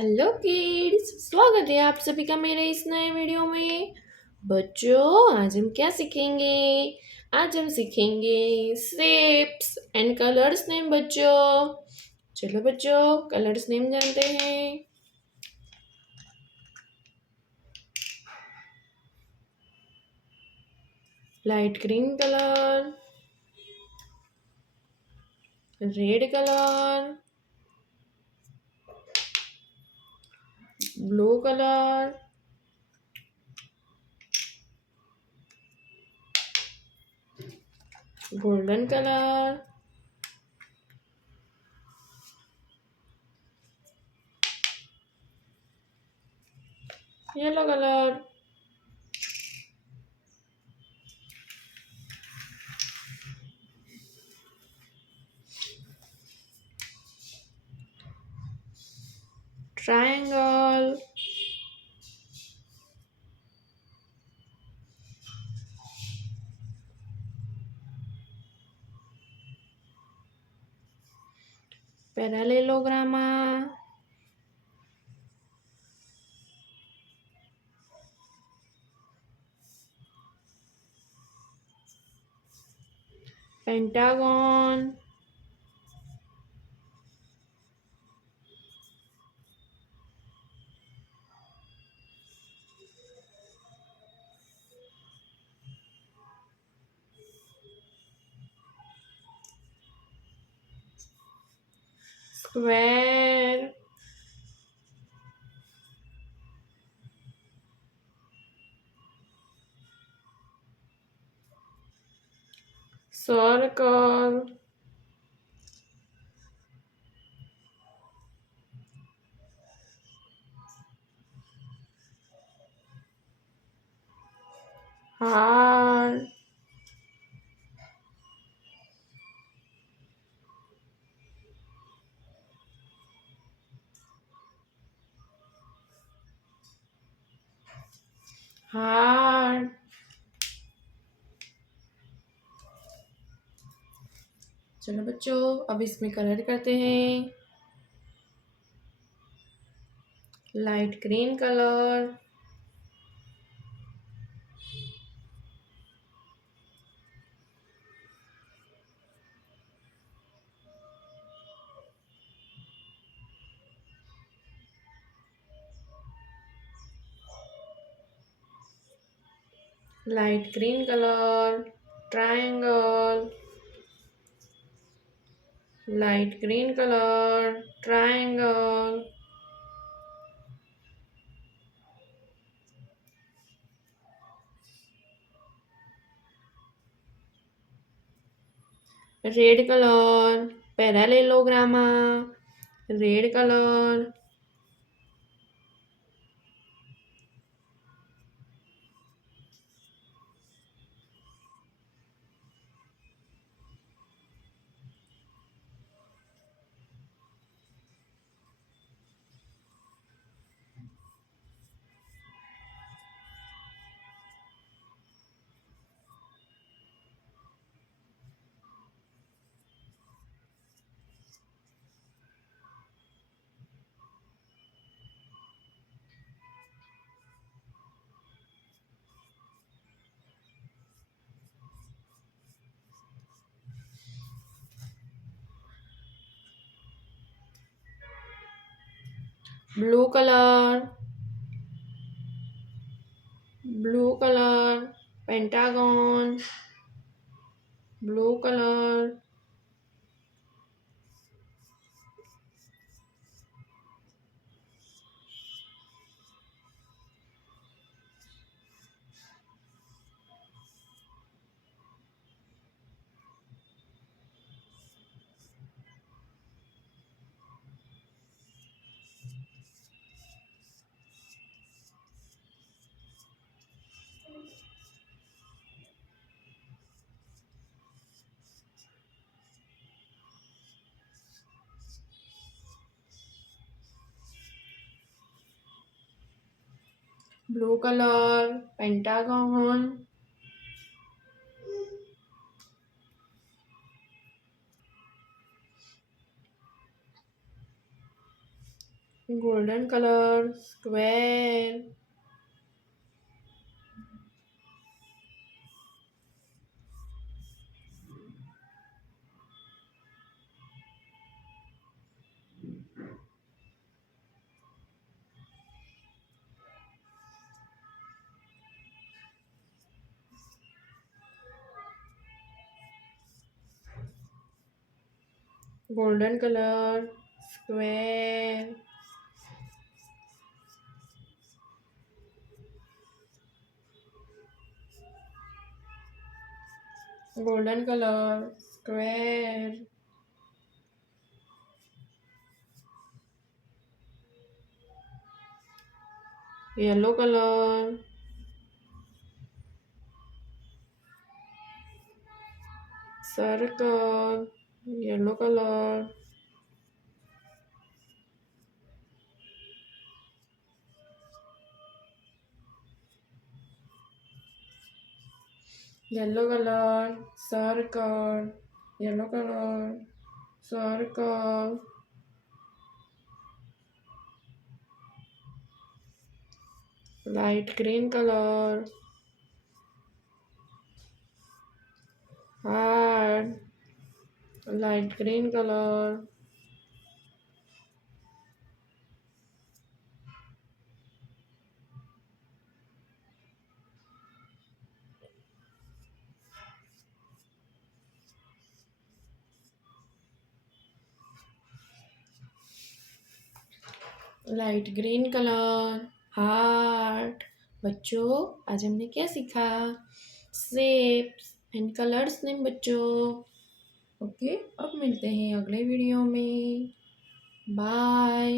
Hello kids, स्वागत है आप सभी का मेरे इस नए वीडियो में। बच्चों, आज हम क्या सीखेंगे? आज हम सीखेंगे शेप्स एंड कलर्स नेम। बच्चों, चलो बच्चों, कलर्स नेम जानते हैं। Light green colour, red colour, blue colour, golden colour, yellow colour. Triangle, parallelogram, pentagon, square, circle, heart, heart. चलो बच्चों, अब इसमें कलर करते हैं। Light green colour, light green colour, triangle, light green colour, triangle, red colour, parallelogram, red colour, blue colour, blue colour, pentagon, blue colour, blue colour, pentagon, golden color, square. Golden color, square. Golden color, square. Yellow color, circle. Yellow color, yellow color, circle. Yellow color, circle. Light green color, heart. Light green color, light green colour, heart. बच्चों आज हमने क्या सीखा? Shapes and colours name बच्चों। Okay, अब मिलते हैं अगले वीडियो में। बाय।